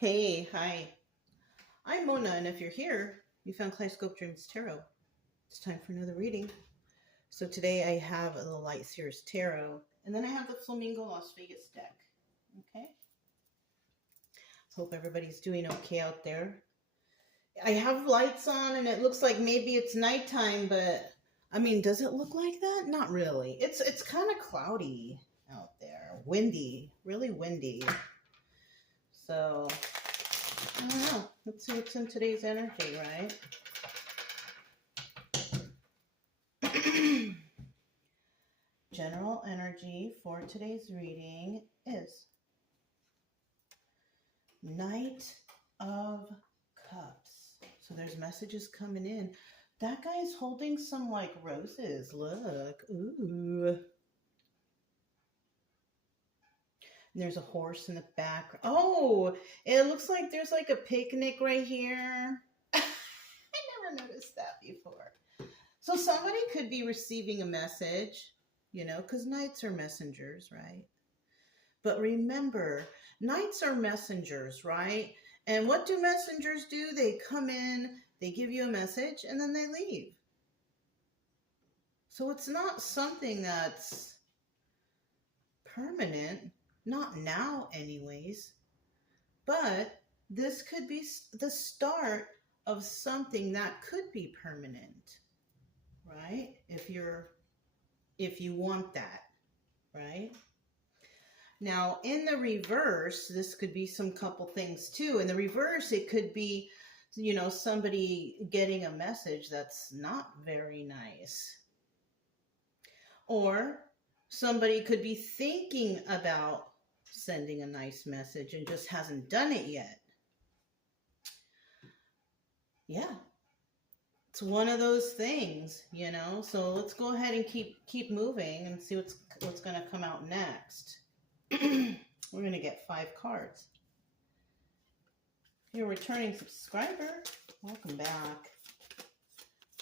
Hey, hi. I'm Mona, and if you're here, you found Kaleidoscope Dreams Tarot. It's time for another reading. So today I have the Light Seers Tarot, and then I have the Flamingo Las Vegas deck. Okay? Hope everybody's doing okay out there. I have lights on, and it looks like maybe it's nighttime, but I mean, does it look like that? Not really. It's kind of cloudy out there, windy, really windy. So I don't know. Let's see what's in today's energy, right? General energy for today's reading is Knight of Cups. So there's messages coming in. That guy's holding some like roses. Look. Ooh. And there's a horse in the back. Oh, it looks like there's like a picnic right here. I never noticed that before. So somebody could be receiving a message, because knights are messengers, right? But remember, knights are messengers, right? And what do messengers do? They come in, they give you a message, and then they leave. So it's not something that's permanent. Not now, anyways. But this could be the start of something that could be permanent, right? If you want that, right? Now, in the reverse, this could be some couple things too. In the reverse, it could be, somebody getting a message that's not very nice. Or somebody could be thinking about sending a nice message and just hasn't done it yet. Yeah. It's one of those things, So let's go ahead and keep moving and see what's going to come out next. We're going to get 5 cards. If you're a returning subscriber, welcome back.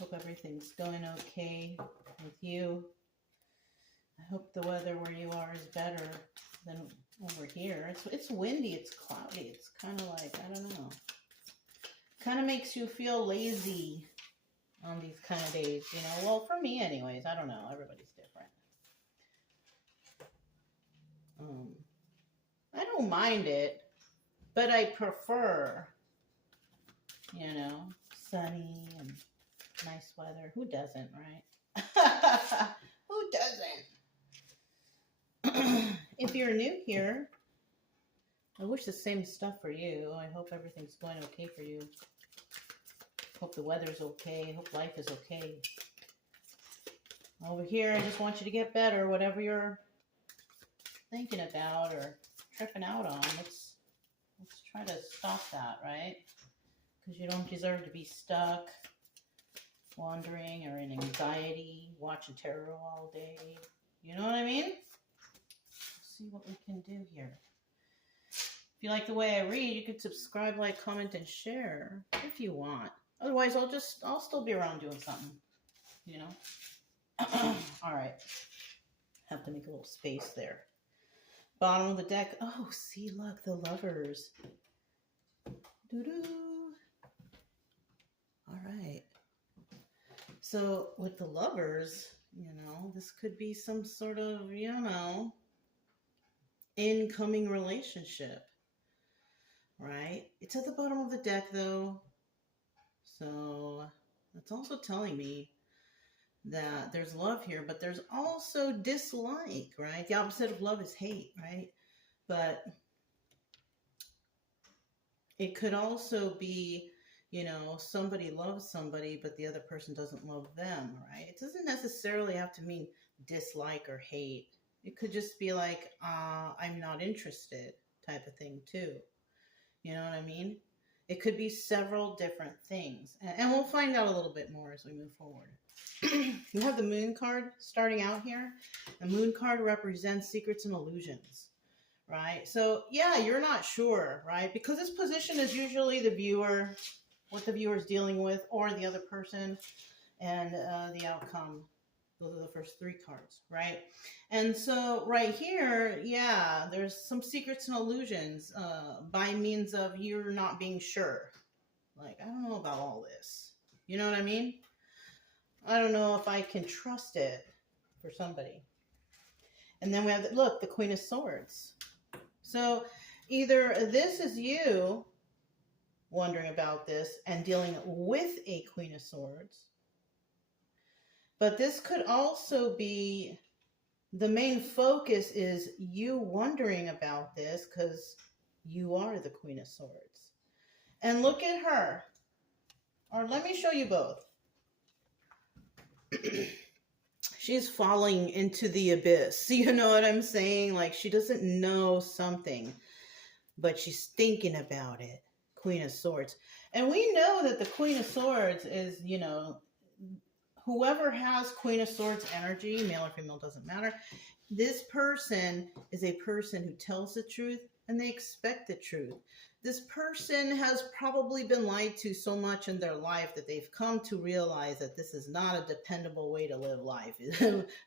Hope everything's going okay with you. I hope the weather where you are is better than over here. It's windy, it's cloudy. It's kind of like, I don't know. Kind of makes you feel lazy on these kind of days, Well, for me anyways, I don't know. Everybody's different. I don't mind it, but I prefer, sunny and nice weather. Who doesn't, right? Who doesn't? If you're new here, I wish the same stuff for you. I hope everything's going okay for you. Hope the weather's okay. Hope life is okay. Over here, I just want you to get better, whatever you're thinking about or tripping out on. Let's try to stop that, right? Because you don't deserve to be stuck, wandering, or in anxiety, watching tarot all day. You know what I mean? Let's see what we can do here. If you like the way I read, you can subscribe, like, comment, and share if you want. Otherwise, I'll still be around doing something, All right. Have to make a little space there. Bottom of the deck. Oh, see, look, the lovers. Doo-doo. All right. So with the lovers, this could be some sort of, incoming relationship, right? It's at the bottom of the deck, though. So that's also telling me that there's love here, but there's also dislike, right? The opposite of love is hate, right? But it could also be, somebody loves somebody, but the other person doesn't love them, right? It doesn't necessarily have to mean dislike or hate. It could just be like, I'm not interested type of thing too. You know what I mean? It could be several different things. And we'll find out a little bit more as we move forward. You have the Moon card starting out here. The Moon card represents secrets and illusions, right? So, yeah, you're not sure, right? Because this position is usually the viewer, what the viewer is dealing with, or the other person, and the outcome. Those are the first three cards, right? And so right here, yeah, there's some secrets and illusions by means of you're not being sure. Like, I don't know about all this. You know what I mean? I don't know if I can trust it for somebody. And then we have, look, the Queen of Swords. So either this is you wondering about this and dealing with a Queen of Swords, but this could also be the main focus is you wondering about this because you are the Queen of Swords. And look at her. Or let me show you both. She's falling into the abyss. You know what I'm saying? Like, she doesn't know something, but she's thinking about it. Queen of Swords. And we know that the Queen of Swords is, you know, whoever has Queen of Swords energy, male or female, doesn't matter. This person is a person who tells the truth and they expect the truth. This person has probably been lied to so much in their life that they've come to realize that this is not a dependable way to live life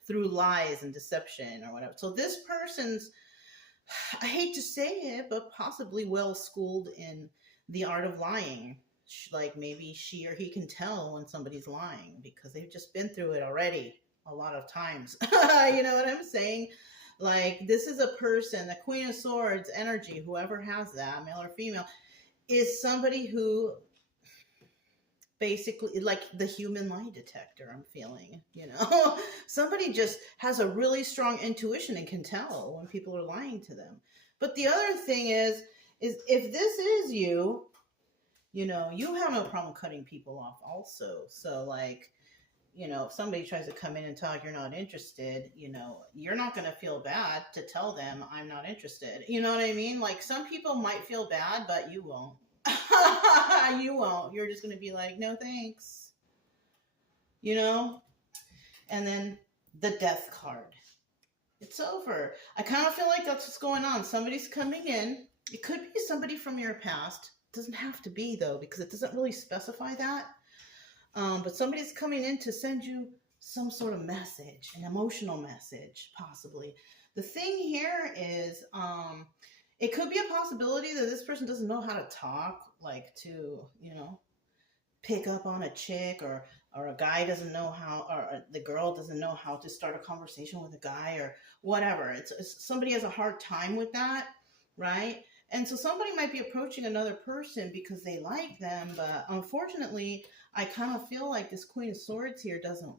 through lies and deception or whatever. So this person's, I hate to say it, but possibly well schooled in the art of lying. Like maybe she or he can tell when somebody's lying because they've just been through it already a lot of times. You know what I'm saying? Like, this is a person, the Queen of Swords energy, whoever has that, male or female, is somebody who basically, like the human lie detector, I'm feeling, you know, somebody just has a really strong intuition and can tell when people are lying to them. But the other thing is if this is you, you know, you have no problem cutting people off also. So like, you know, if somebody tries to come in and talk, you're not interested, you know, you're not going to feel bad to tell them I'm not interested. You know what I mean? Like, some people might feel bad, but you won't. You won't. You're just going to be like, no, thanks. You know? And then the Death card. It's over. I kind of feel like that's what's going on. Somebody's coming in. It could be somebody from your past. It doesn't have to be, though, because it doesn't really specify that. But somebody's coming in to send you some sort of message, an emotional message, possibly. The thing here is, it could be a possibility that this person doesn't know how to talk, like to, you know, pick up on a chick, or a guy doesn't know how, or the girl doesn't know how to start a conversation with a guy, or whatever. It's somebody has a hard time with that, right? And so somebody might be approaching another person because they like them, but unfortunately, I kind of feel like this Queen of Swords here doesn't,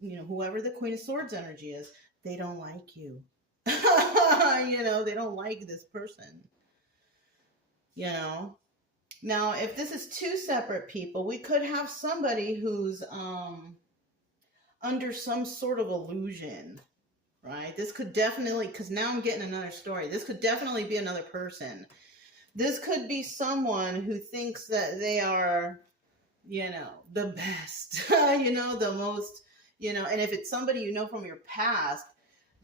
you know, whoever the Queen of Swords energy is, they don't like you. You know, they don't like this person. You know? Now, if this is two separate people, we could have somebody who's under some sort of illusion, right? This could definitely, because now I'm getting another story. This could definitely be another person. This could be someone who thinks that they are, you know, the best, you know, the most, you know, and if it's somebody you know from your past,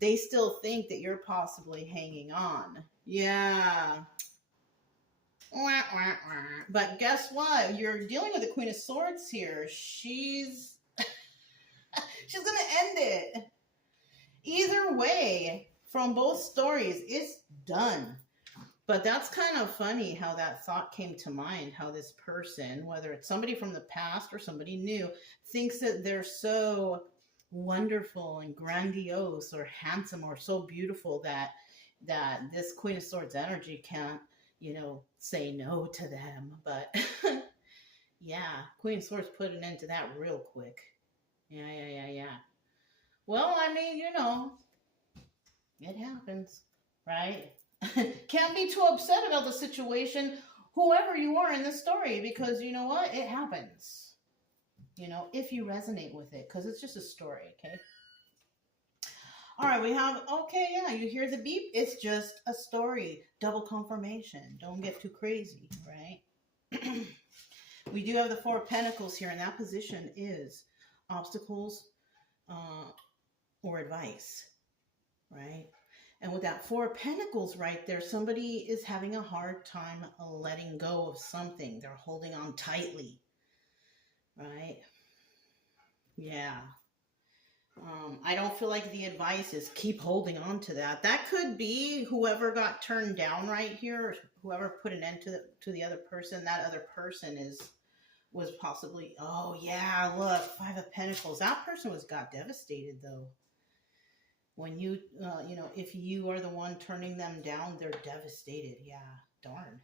they still think that you're possibly hanging on. Yeah. But guess what? You're dealing with the Queen of Swords here. She's going to end it. Either way, from both stories, it's done. But that's kind of funny how that thought came to mind, how this person, whether it's somebody from the past or somebody new, thinks that they're so wonderful and grandiose or handsome or so beautiful that this Queen of Swords energy can't, you know, say no to them. But yeah, Queen of Swords put an end to that real quick. Yeah. Well, I mean, you know, it happens, right? Can't be too upset about the situation, whoever you are in this story, because you know what? It happens. You know, if you resonate with it, because it's just a story, okay? All right, we have, okay, yeah, you hear the beep. It's just a story. Double confirmation. Don't get too crazy, right? We do have the Four of Pentacles here, and that position is obstacles or advice, right? And with that Four of Pentacles right there, somebody is having a hard time letting go of something. They're holding on tightly, right? Yeah. I don't feel like the advice is keep holding on to that. That could be whoever got turned down right here, or whoever put an end to the other person. That other person was possibly, oh yeah, look, Five of Pentacles. That person got devastated though. When if you are the one turning them down, they're devastated. Yeah, darn.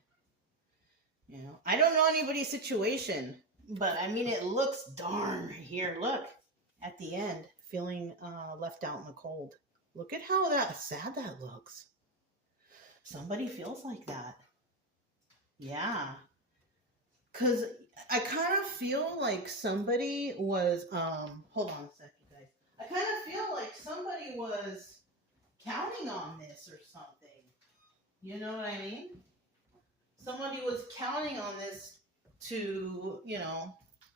I don't know anybody's situation, but I mean, it looks darn here. Look at the end, feeling left out in the cold. Look at how sad that looks. Somebody feels like that. Yeah. Because I kind of feel like somebody was, hold on a sec, you guys. I kind of feel like somebody was counting on this or something. You know what I mean? Somebody was counting on this to,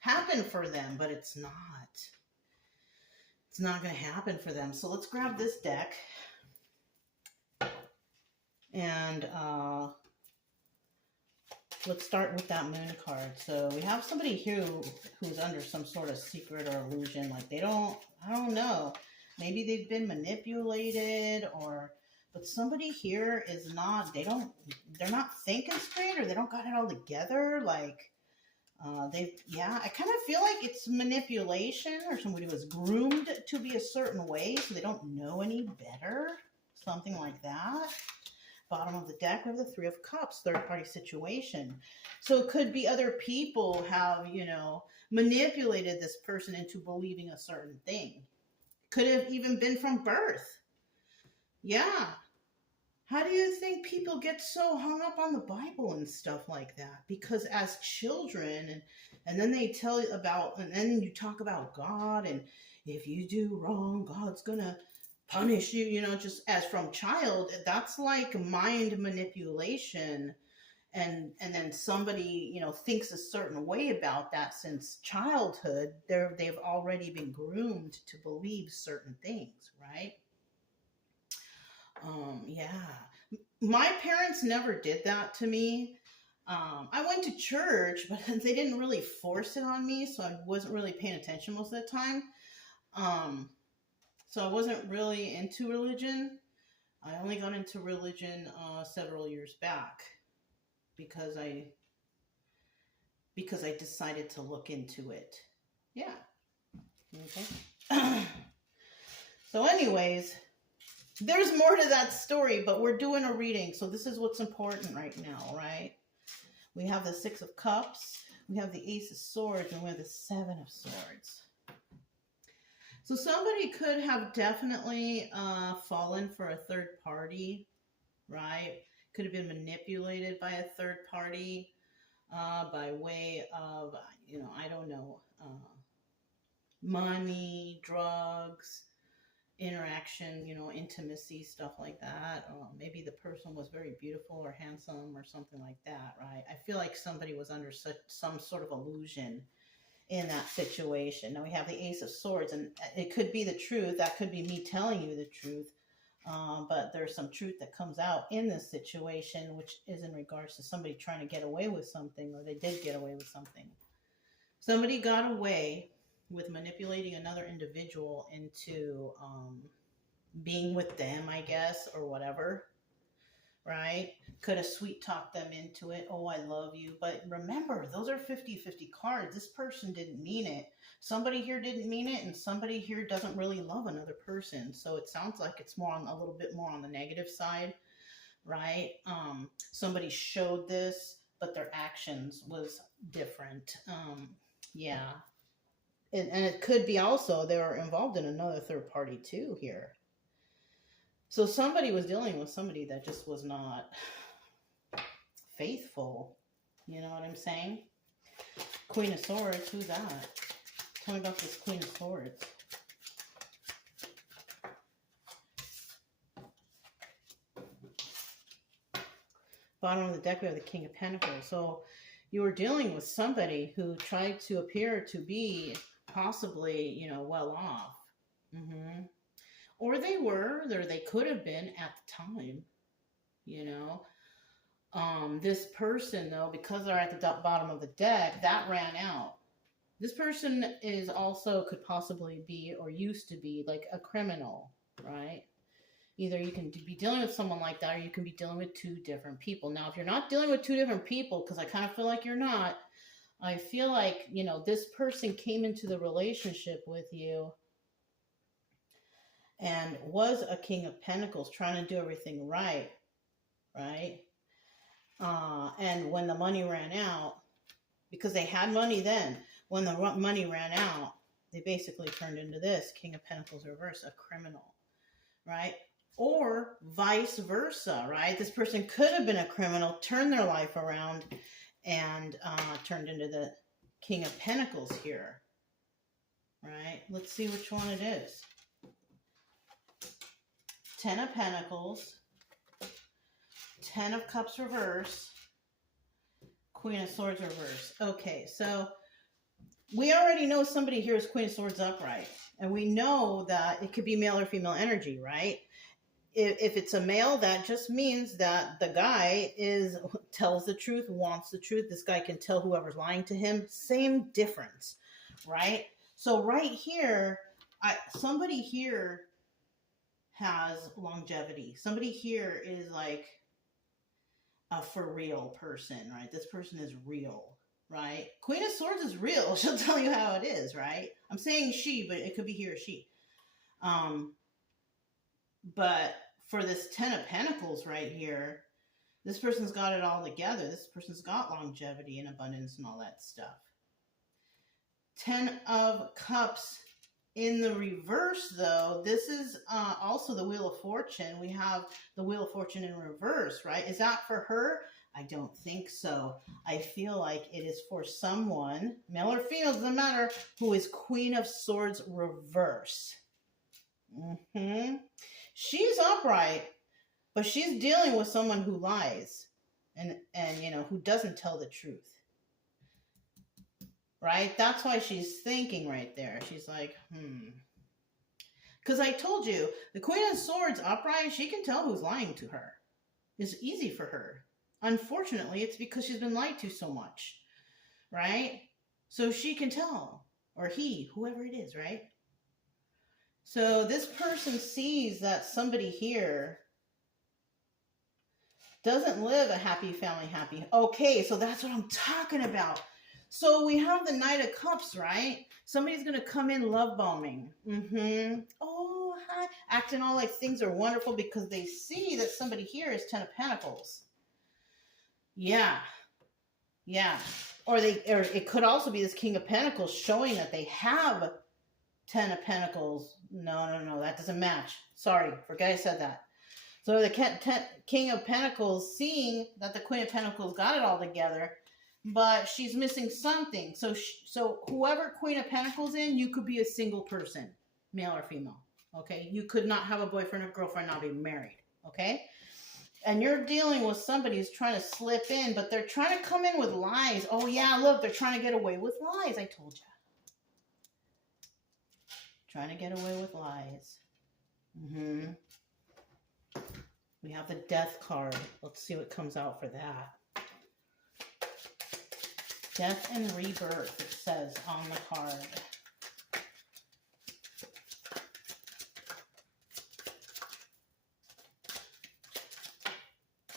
happen for them, but it's not. It's not going to happen for them. So let's grab this deck. And let's start with that moon card. So we have somebody here who's under some sort of secret or illusion. Like I don't know. Maybe they've been manipulated but somebody here is not, they're not thinking straight, or they don't got it all together. Like I kind of feel like it's manipulation, or somebody was groomed to be a certain way so they don't know any better. Something like that. Bottom of the deck, we have the Three of Cups, third party situation. So it could be other people have, manipulated this person into believing a certain thing. Could have even been from birth. Yeah. How do you think people get so hung up on the Bible and stuff like that? Because as children, and then they tell you about, and then you talk about God, and if you do wrong, God's gonna punish you, just as from child. That's like mind manipulation. And then somebody, thinks a certain way about that since childhood. They've already been groomed to believe certain things, right? Yeah. My parents never did that to me. I went to church, but they didn't really force it on me, so I wasn't really paying attention most of the time. So I wasn't really into religion. I only got into religion several years back because I decided to look into it. Yeah. Okay. So anyways, there's more to that story, but we're doing a reading, so this is what's important right now, right? We have the Six of Cups, we have the Ace of Swords, and we have the Seven of Swords. So somebody could have definitely fallen for a third party, right? Could have been manipulated by a third party by way of, I don't know, money, drugs, interaction, intimacy, stuff like that. Maybe the person was very beautiful or handsome or something like that, right? I feel like somebody was under some sort of illusion in that situation. Now we have the Ace of Swords, and it could be the truth. That could be me telling you the truth. But there's some truth that comes out in this situation, which is in regards to somebody trying to get away with something, or they did get away with something. Somebody got away with manipulating another individual into being with them, I guess, or whatever, right? Could have sweet talked them into it. Oh, I love you. But remember, those are 50-50 cards. This person didn't mean it. Somebody here didn't mean it, and somebody here doesn't really love another person. So it sounds like it's a little bit more on the negative side, right? Somebody showed this, but their actions was different. Yeah. And it could be also they were involved in another third party too here. So somebody was dealing with somebody that just was not faithful. You know what I'm saying? Queen of Swords, who's that? Tell me about this Queen of Swords. Bottom of the deck, we have the King of Pentacles. So you were dealing with somebody who tried to appear to be possibly, well off. Mm-hmm. Or they could have been at the time, This person, though, because they're at the bottom of the deck, that ran out. This person is also could possibly be or used to be like a criminal, right? Either you can be dealing with someone like that or you can be dealing with two different people. Now, if you're not dealing with two different people, because I kind of feel like you're not, I feel like, you know, this person came into the relationship with you and was a King of Pentacles trying to do everything right, right? And when the money ran out, because they had money then, when the money ran out, they basically turned into this King of Pentacles reverse, a criminal, right? Or vice versa, right? This person could have been a criminal, turned their life around, and turned into the King of Pentacles here, right? Let's see which one it is. Ten of Pentacles, Ten of Cups reverse, Queen of Swords reverse. Okay, so we already know somebody here is Queen of Swords upright. And we know that it could be male or female energy, right? If it's a male, that just means that the guy tells the truth, wants the truth. This guy can tell whoever's lying to him. Same difference, right? So right here, somebody here has longevity. Somebody here is like a for real person, right? This person is real, right? Queen of Swords is real. She'll tell you how it is, right? I'm saying she, but it could be he or she. But for this Ten of Pentacles right here, this person's got it all together. This person's got longevity and abundance and all that stuff. Ten of Cups in the reverse, though, this is also the Wheel of Fortune. We have the Wheel of Fortune in reverse, right? Is that for her? I don't think so. I feel like it is for someone, male or female, doesn't matter, who is Queen of Swords reverse. She's upright, but she's dealing with someone who lies and you know, who doesn't tell the truth. Right? That's why she's thinking right there. She's like, Because I told you, the Queen of Swords upright, she can tell who's lying to her. It's easy for her. Unfortunately, it's because she's been lied to so much. Right? So she can tell. Or he, whoever it is, right? So this person sees that somebody here doesn't live a happy family, happy. Okay, so that's what I'm talking about. So we have the Knight of Cups, right? Somebody's going to come in love bombing. Oh, hi. Acting all like things are wonderful because they see that somebody here is Ten of Pentacles. Yeah. Yeah. Or it could also be this King of Pentacles showing that they have Ten of Pentacles. No, that doesn't match. Sorry, forget I said that. So the King of Pentacles seeing that the Queen of Pentacles got it all together, but she's missing something. So whoever Queen of Pentacles in, you could be a single person, male or female. Okay, you could not have a boyfriend or girlfriend, not be married. Okay, and you're dealing with somebody who's trying to slip in, but they're trying to come in with lies. Oh yeah, look, they're trying to get away with lies. I told you. Trying to get away with lies. We have the Death card. Let's see what comes out for that. Death and rebirth, it says on the card.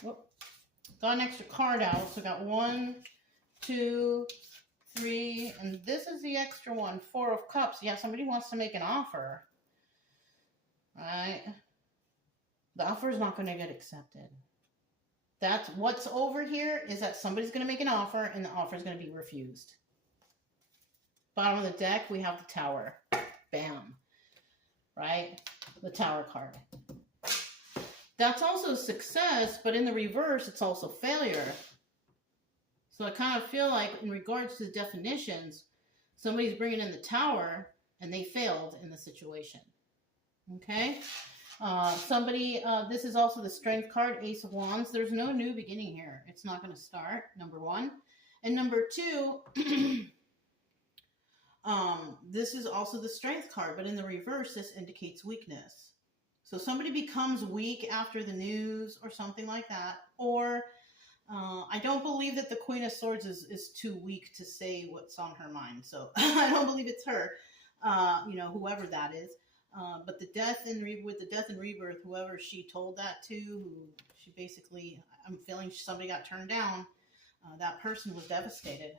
Whoop. Got an extra card out. So got 1, 2, 3, and this is the extra one, 4 of Cups. Yeah, somebody wants to make an offer. Right? The offer is not going to get accepted. That's what's over here is that somebody's going to make an offer and the offer is going to be refused. Bottom of the deck, we have the Tower. Bam. Right? The Tower card. That's also success, but in the reverse, it's also failure. So I kind of feel like in regards to the definitions, somebody's bringing in the Tower and they failed in the situation. Okay? This is also the Strength card, Ace of Wands. There's no new beginning here. It's not going to start, number 1. And number 2, this is also the Strength card, but in the reverse, this indicates weakness. So somebody becomes weak after the news or something like that, or I don't believe that the Queen of Swords is too weak to say what's on her mind. So I don't believe it's her, whoever that is. But with the death and rebirth, whoever she told that to, who she basically, I'm feeling somebody got turned down. That person was devastated.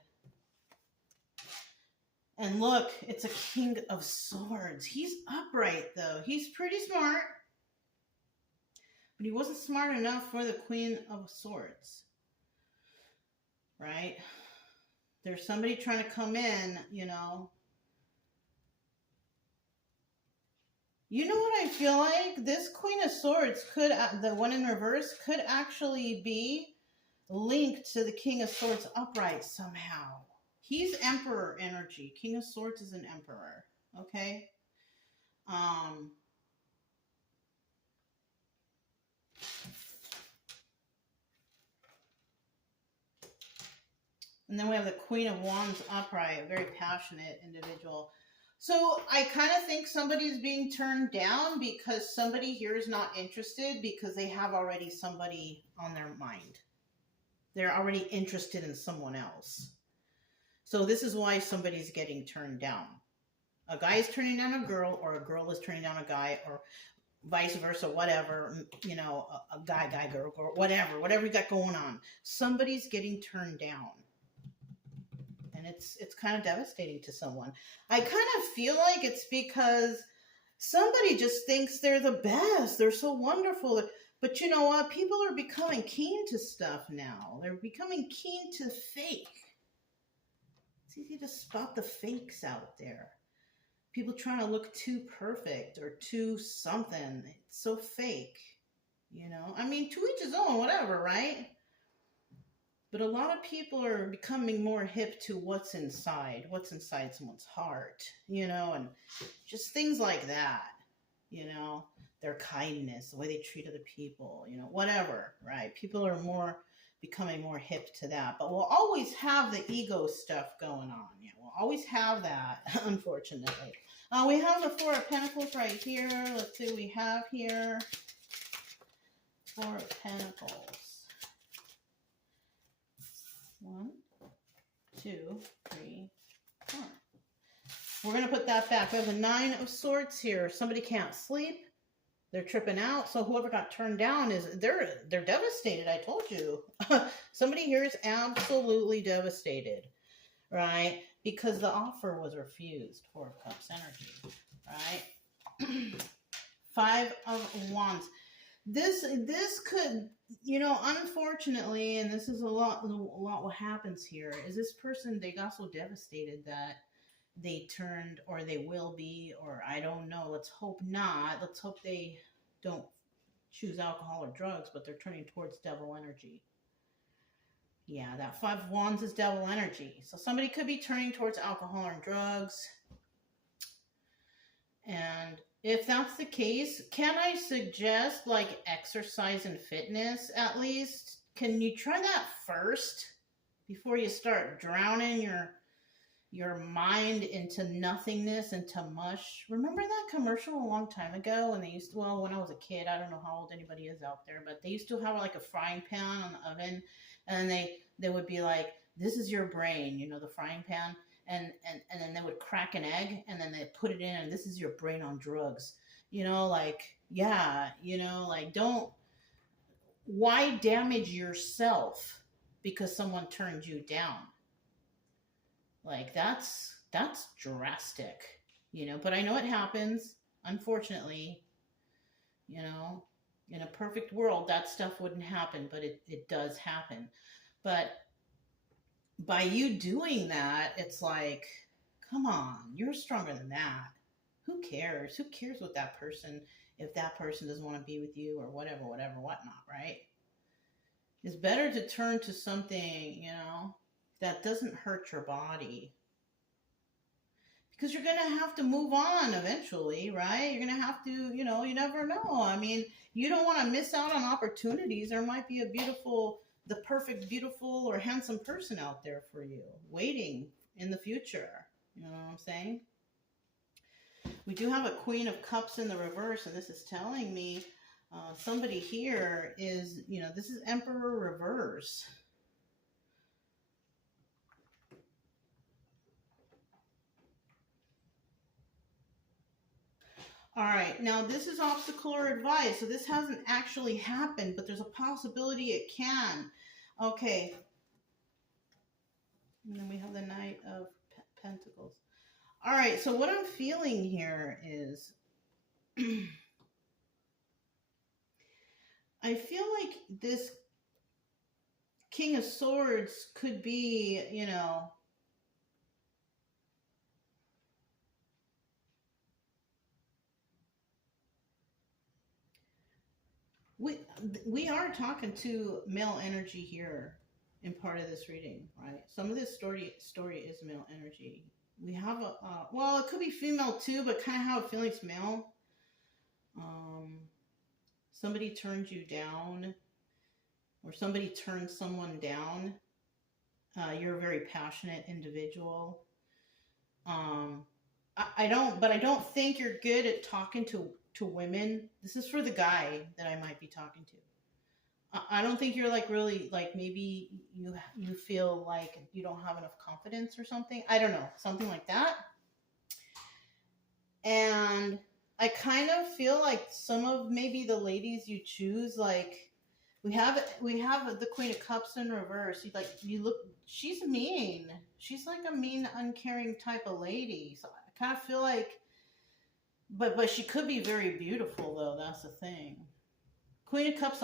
And look, it's a King of Swords. He's upright, though. He's pretty smart. But he wasn't smart enough for the Queen of Swords. Right? There's somebody trying to come in, You know what I feel like? This Queen of Swords could, the one in reverse, could actually be linked to the King of Swords upright somehow. He's Emperor energy. King of Swords is an Emperor. Okay? And then we have the Queen of Wands upright, a very passionate individual. So I kind of think somebody's being turned down because somebody here is not interested because they have already somebody on their mind. They're already interested in someone else. So this is why somebody's getting turned down. A guy is turning down a girl, or a girl is turning down a guy, or vice versa, whatever, a guy, girl, whatever you got going on. Somebody's getting turned down. And it's kind of devastating to someone. I kind of feel like it's because somebody just thinks they're the best. They're so wonderful. But you know what? People are becoming keen to stuff now. They're becoming keen to fake. It's easy to spot the fakes out there. People trying to look too perfect or too something. It's so fake. I mean, to each his own, whatever, right? But a lot of people are becoming more hip to what's inside someone's heart, and just things like that, their kindness, the way they treat other people, whatever, right? People are becoming more hip to that, but we'll always have the ego stuff going on. We'll always have that, unfortunately. We have the Four of Pentacles right here. Let's see what we have here. Four of Pentacles. 1, 2, 3, 4. We're going to put that back. We have the Nine of Swords here. Somebody can't sleep. They're tripping out. So whoever got turned down they're devastated. I told you. Somebody here is absolutely devastated, right? Because the offer was refused. Four of Cups energy, right? Five of Wands. This could, unfortunately, and this is a lot what happens here, is this person, they got so devastated that they turned, or they will be, or I don't know, let's hope not. Let's hope they don't choose alcohol or drugs, but they're turning towards devil energy. Yeah, that Five of Wands is devil energy. So somebody could be turning towards alcohol or drugs. And if that's the case, can I suggest like exercise and fitness at least? Can you try that first before you start drowning your mind into nothingness, into mush? Remember that commercial a long time ago when they used to, when I was a kid, I don't know how old anybody is out there, but they used to have like a frying pan on the oven, and they would be like, this is your brain, the frying pan. And then they would crack an egg, and then they put it in, and this is your brain on drugs. Don't, why damage yourself because someone turned you down? Like, that's drastic, but I know it happens, unfortunately. In a perfect world, that stuff wouldn't happen, but it does happen. But by you doing that, it's like, come on, you're stronger than that. Who cares? Who cares what that person, if that person doesn't want to be with you or whatever, whatnot, right? It's better to turn to something, that doesn't hurt your body. Because you're going to have to move on eventually, right? You're going to have to, you never know. I mean, you don't want to miss out on opportunities. There might be the perfect, beautiful, or handsome person out there for you, waiting in the future. You know what I'm saying? We do have a Queen of Cups in the reverse, and this is telling me Somebody here is, you know, this is Emperor reverse. All right, now this is obstacle or advice. So this hasn't actually happened, but there's a possibility it can. Okay. And then we have the Knight of Pentacles. All right, so what I'm feeling here is I feel like this King of Swords could be, you know, we are talking to male energy here in part of this reading, right? Some of this story is male energy. We have a well, it could be female too, but kind of how it feels male. Somebody turned you down, or somebody turned someone down. You're a very passionate individual. I don't think you're good at talking to women. This is for the guy that I might be talking to. I don't think you're like really, like, maybe you feel like you don't have enough confidence or something. I don't know, something like that. And I kind of feel like some of maybe the ladies you choose, like we have the Queen of Cups in reverse. She's mean. She's like a mean, uncaring type of lady. So I kind of feel like, but she could be very beautiful though. That's the thing. Queen of Cups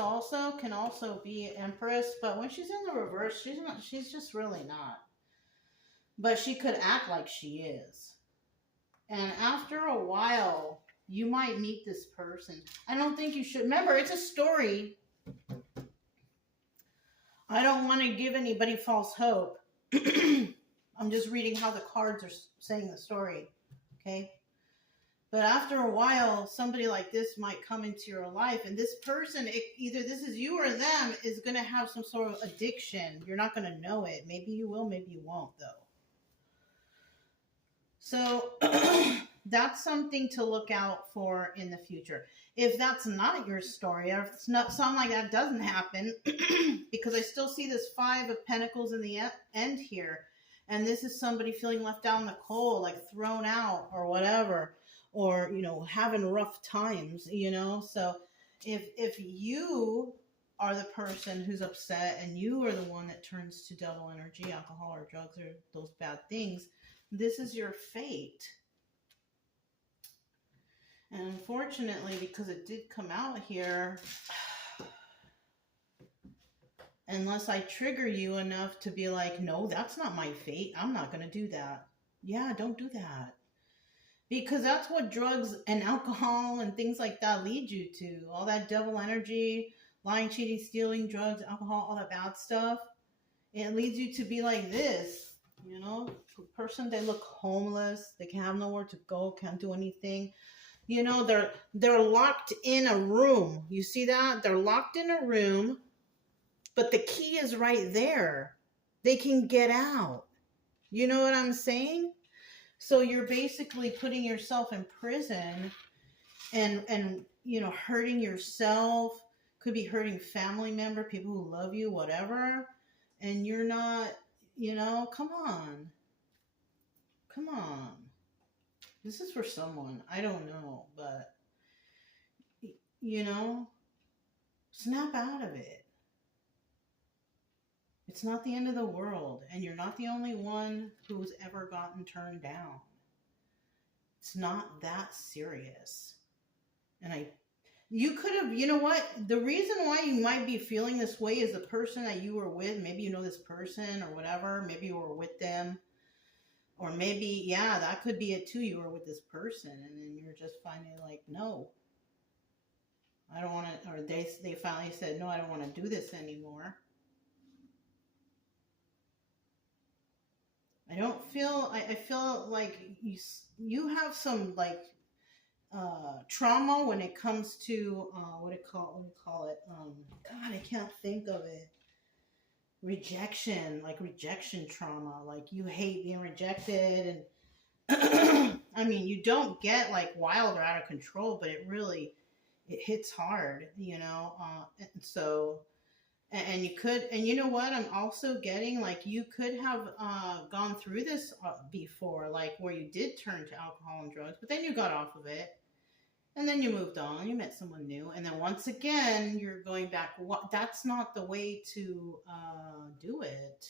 can also be Empress, but when she's in the reverse, she's not. She's just really not. But she could act like she is. And after a while, you might meet this person. I don't think you should. Remember, it's a story. I don't want to give anybody false hope. I'm just reading how the cards are saying the story. Okay? But after a while, somebody like this might come into your life. And this person, either this is you or them, is going to have some sort of addiction. You're not going to know it. Maybe you will, maybe you won't, though. So that's something to look out for in the future. If that's not your story, or if it's not something like that doesn't happen, because I still see this Five of Pentacles in the end here, and this is somebody feeling left out in the cold, like thrown out or whatever, or, you know, having rough times, you know. So if you are the person who's upset and you are the one that turns to devil energy, alcohol or drugs or those bad things, this is your fate. And unfortunately, because it did come out here, unless I trigger you enough to be like, no, that's not my fate, I'm not going to do that. Yeah, don't do that. Because that's what drugs and alcohol and things like that lead you to. All that devil energy, lying, cheating, stealing, drugs, alcohol, all that bad stuff. It leads you to be like this, you know, person, they look homeless, they have nowhere to go, can't do anything. You know, they're locked in a room. You see that? They're locked in a room, but the key is right there. They can get out. You know what I'm saying? So you're basically putting yourself in prison and you know, hurting yourself, could be hurting family member, people who love you, whatever. And you're not, you know, come on. Come on. This is for someone. I don't know, but, you know, snap out of it. It's not the end of the world, and you're not the only one who's ever gotten turned down. It's not that serious. And you could have, you know what? The reason why you might be feeling this way is the person that you were with. Maybe you know this person or whatever. Maybe you were with them. Or maybe, yeah, that could be it too. You were with this person and then you're just finding like, no, I don't want to, or they finally said, no, I don't want to do this anymore. I don't feel, I feel like you have some like trauma when it comes to, what do you call it? God, I can't think of it. Rejection, like rejection trauma, like you hate being rejected. And I mean, you don't get like wild or out of control, but it it hits hard, you know. And so, and you could, and you know what? I'm also getting like you could have gone through this before, like where you did turn to alcohol and drugs, but then you got off of it. And then you moved on, you met someone new, and then once again, you're going back. That's not the way to do it.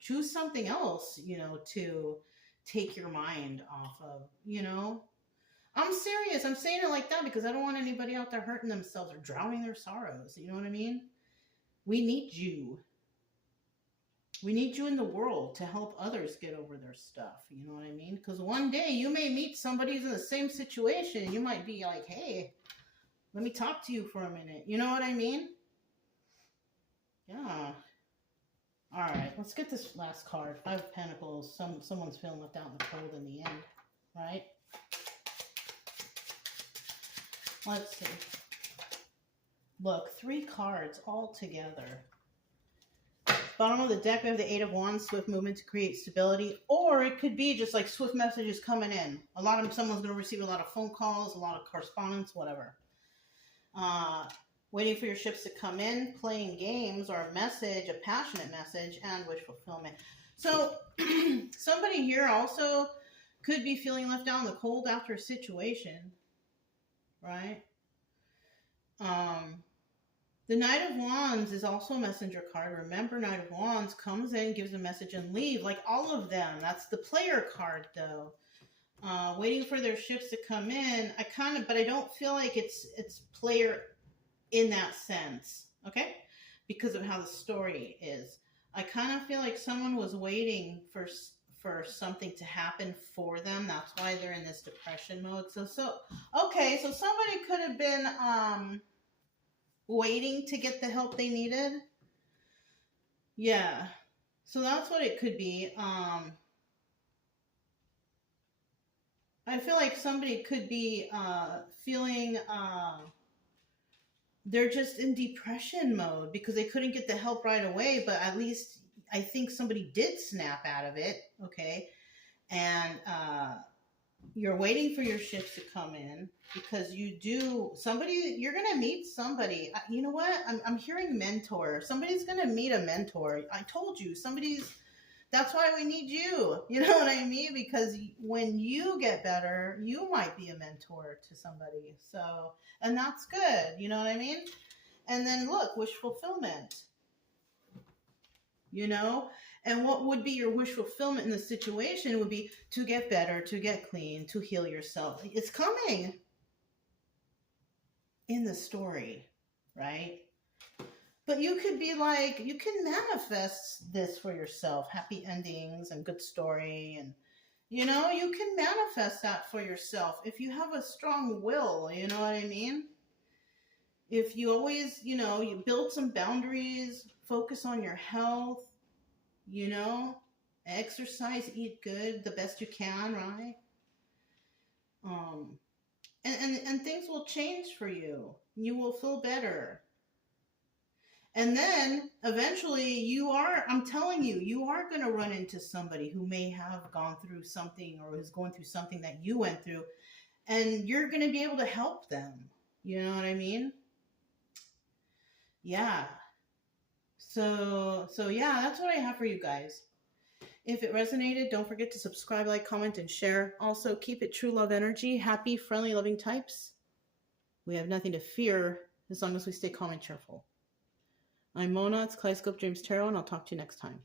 Choose something else, you know, to take your mind off of, you know. I'm serious. I'm saying it like that because I don't want anybody out there hurting themselves or drowning their sorrows. You know what I mean? We need you. We need you in the world to help others get over their stuff. You know what I mean? Because one day you may meet somebody who's in the same situation. You might be like, hey, let me talk to you for a minute. You know what I mean? Yeah. All right. Let's get this last card. Five of Pentacles. Someone's feeling left out in the cold in the end. Right? Let's see. Look, 3 cards all together. Bottom of the deck, we have the 8 of Wands, swift movement to create stability. Or it could be just like swift messages coming in. Someone's going to receive a lot of phone calls, a lot of correspondence, whatever. Waiting for your ships to come in, playing games, or a message, a passionate message, and wish fulfillment. So somebody here also could be feeling left out in the cold after a situation, right? The Knight of Wands is also a messenger card. Remember, Knight of Wands comes in, gives a message, and leave. Like all of them. That's the player card, though. Waiting for their ships to come in. But I don't feel like it's player in that sense. Okay? Because of how the story is. I kind of feel like someone was waiting for something to happen for them. That's why they're in this depression mode. So somebody could have been waiting to get the help they needed. Yeah. So that's what it could be. I feel like somebody could be feeling they're just in depression mode because they couldn't get the help right away, but at least I think somebody did snap out of it, okay? And you're waiting for your ships to come in because you're going to meet somebody. You know what? I'm hearing mentor. Somebody's going to meet a mentor. I told you, that's why we need you. You know what I mean? Because when you get better, you might be a mentor to somebody. So, and that's good. You know what I mean? And then look, wish fulfillment. You know? And what would be your wish fulfillment in the situation would be to get better, to get clean, to heal yourself. It's coming in the story, right? But you could be like, you can manifest this for yourself. Happy endings and good story. And, you know, you can manifest that for yourself if you have a strong will. You know what I mean? If you always, you know, you build some boundaries, focus on your health, you know, exercise, eat good, the best you can, right? And things will change for you. You will feel better. And then eventually I'm telling you, you are going to run into somebody who may have gone through something or is going through something that you went through, and you're going to be able to help them. You know what I mean? Yeah. So yeah, that's what I have for you guys. If it resonated, don't forget to subscribe, like, comment, and share. Also, keep it true love energy. Happy, friendly, loving types. We have nothing to fear as long as we stay calm and cheerful. I'm Mona. It's Kaleidoscope Dreams Tarot, and I'll talk to you next time.